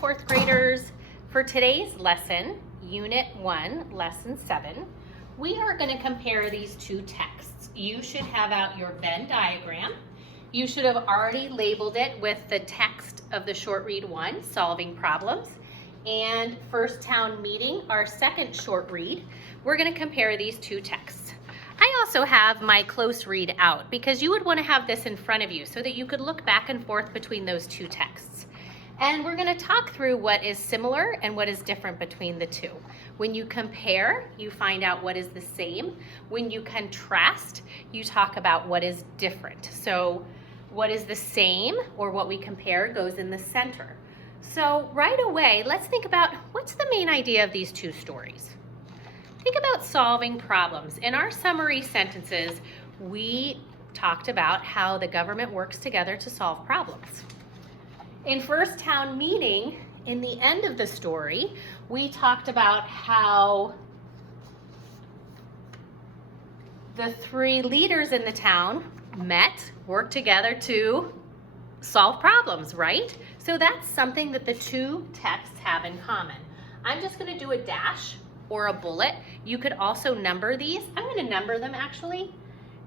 fourth graders. For today's lesson, Unit 1, Lesson 7, we are going to compare these two texts. You should have out your Venn diagram. You should have already labeled it with the text of the short read 1, Solving Problems, and First Town Meeting, our second short read. We're going to compare these two texts. I also have my close read out because you would want to have this in front of you so that you could look back and forth between those two texts. And we're going to talk through what is similar and what is different between the two. When you compare, you find out what is the same. When you contrast, you talk about what is different. So what is the same or what we compare goes in the center. So right away, let's think about what's the main idea of these two stories. Think about solving problems. In our summary sentences, we talked about how the government works together to solve problems. In First Town Meeting, in the end of the story, we talked about how the three leaders in the town met, worked together to solve problems, right? So that's something that the two texts have in common. I'm just going to do a dash or a bullet. You could also number these. I'm going to number them actually,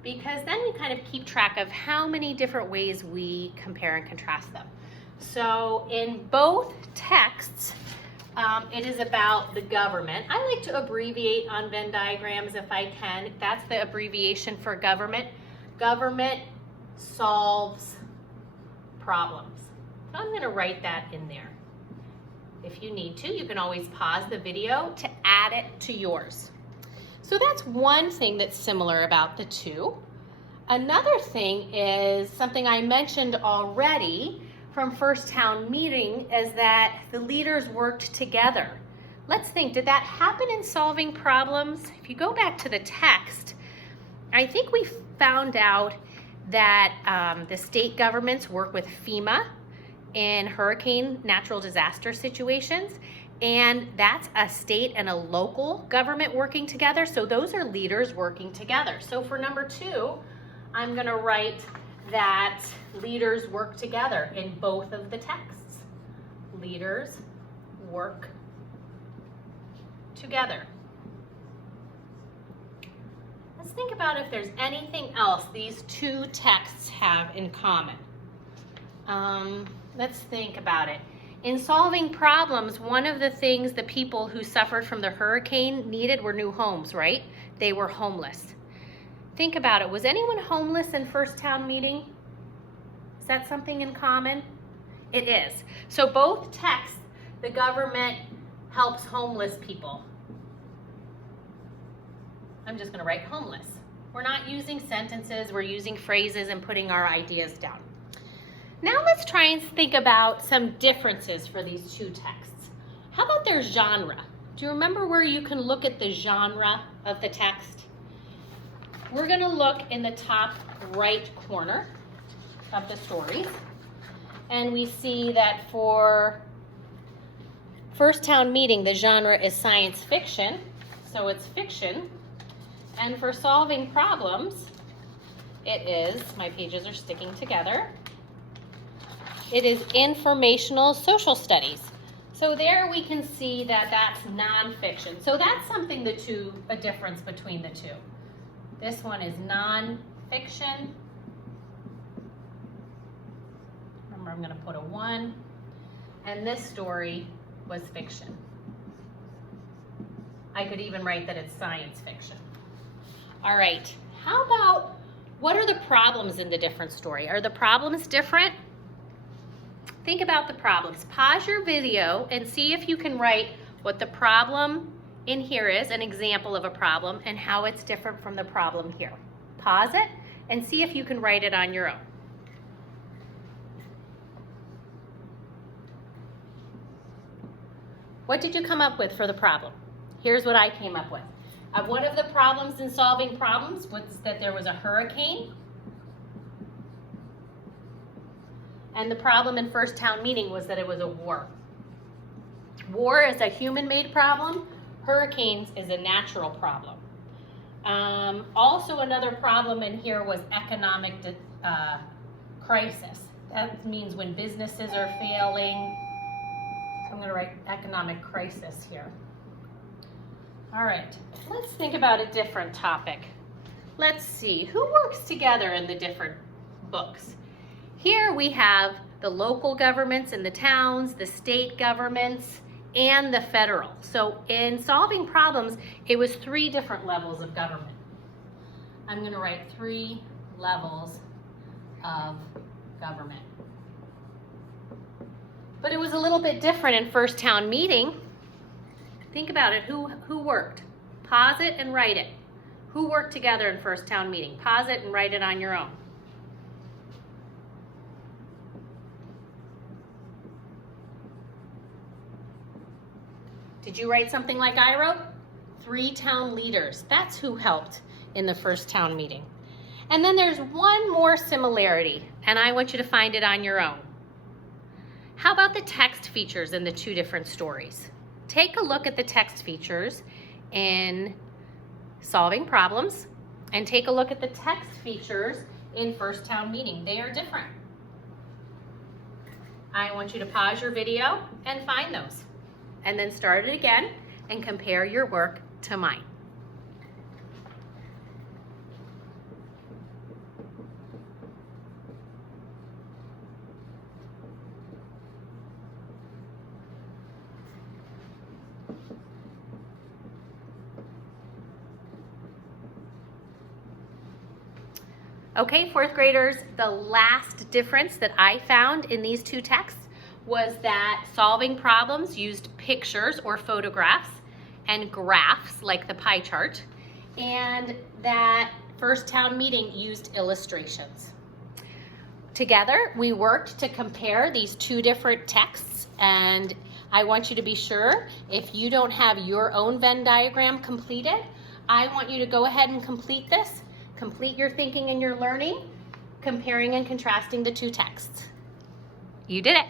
because then we kind of keep track of how many different ways we compare and contrast them. So in both texts, it is about the government. I like to abbreviate on Venn diagrams if I can. That's the abbreviation for government. Government solves problems. So I'm going to write that in there. If you need to, you can always pause the video to add it to yours. So that's one thing that's similar about the two. Another thing is something I mentioned already from First Town Meeting is that the leaders worked together. Let's think, did that happen in solving problems? If you go back to the text, I think we found out that the state governments work with FEMA in hurricane natural disaster situations, and that's a state and a local government working together, so those are leaders working together. So for number 2, I'm going to write that leaders work together in both of the texts. Leaders work together. Let's think about if there's anything else these two texts have in common. Let's think about it. In solving problems, one of the things the people who suffered from the hurricane needed were new homes, right? They were homeless. Think about it. Was anyone homeless in First Town Meeting? Is that something in common? It is. So both texts, the government helps homeless people. I'm just going to write homeless. We're not using sentences, we're using phrases and putting our ideas down. Now let's try and think about some differences for these two texts. How about their genre? Do you remember where you can look at the genre of the text? We're going to look in the top right corner of the stories, and we see that for First Town Meeting, the genre is science fiction, so it's fiction. And for solving problems, it is, my pages are sticking together, it is informational social studies. So there we can see that that's nonfiction. So that's something a difference between the two. This one is nonfiction. Remember, I'm going to put a 1. And this story was fiction. I could even write that it's science fiction. All right, how about what are the problems in the different story? Are the problems different? Think about the problems. Pause your video and see if you can write what the problem in here is, an example of a problem, and how it's different from the problem here. Pause it and see if you can write it on your own. What did you come up with for the problem? Here's what I came up with. One of the problems in solving problems was that there was a hurricane. And the problem in First Town Meeting was that it was a war. War is a human-made problem. Hurricanes is a natural problem. Also another problem in here was economic crisis. That means when businesses are failing, I'm going to write economic crisis here. All right, let's think about a different topic. Let's see, who works together in the different books? Here we have the local governments in the towns, the state governments, and the federal. So in solving problems, it was 3 different levels of government. I'm going to write 3 levels of government. But it was a little bit different in first town meeting. Think about it, who worked? Pause it and write it. Who worked together in first town meeting? Pause it and write it on your own. Did you write something like I wrote? 3 town leaders. That's who helped in the first town meeting. And then there's one more similarity, and I want you to find it on your own. How about the text features in the 2 different stories? Take a look at the text features in solving problems, and take a look at the text features in first town meeting. They are different. I want you to pause your video and find those, and then start it again and compare your work to mine. Okay, 4th graders, the last difference that I found in these 2 texts was that solving problems used pictures or photographs and graphs like the pie chart, and that first town meeting used illustrations. Together, we worked to compare these 2 different texts, and I want you to be sure, if you don't have your own Venn diagram completed, I want you to go ahead and complete this. Complete your thinking and your learning, comparing and contrasting the 2 texts. You did it.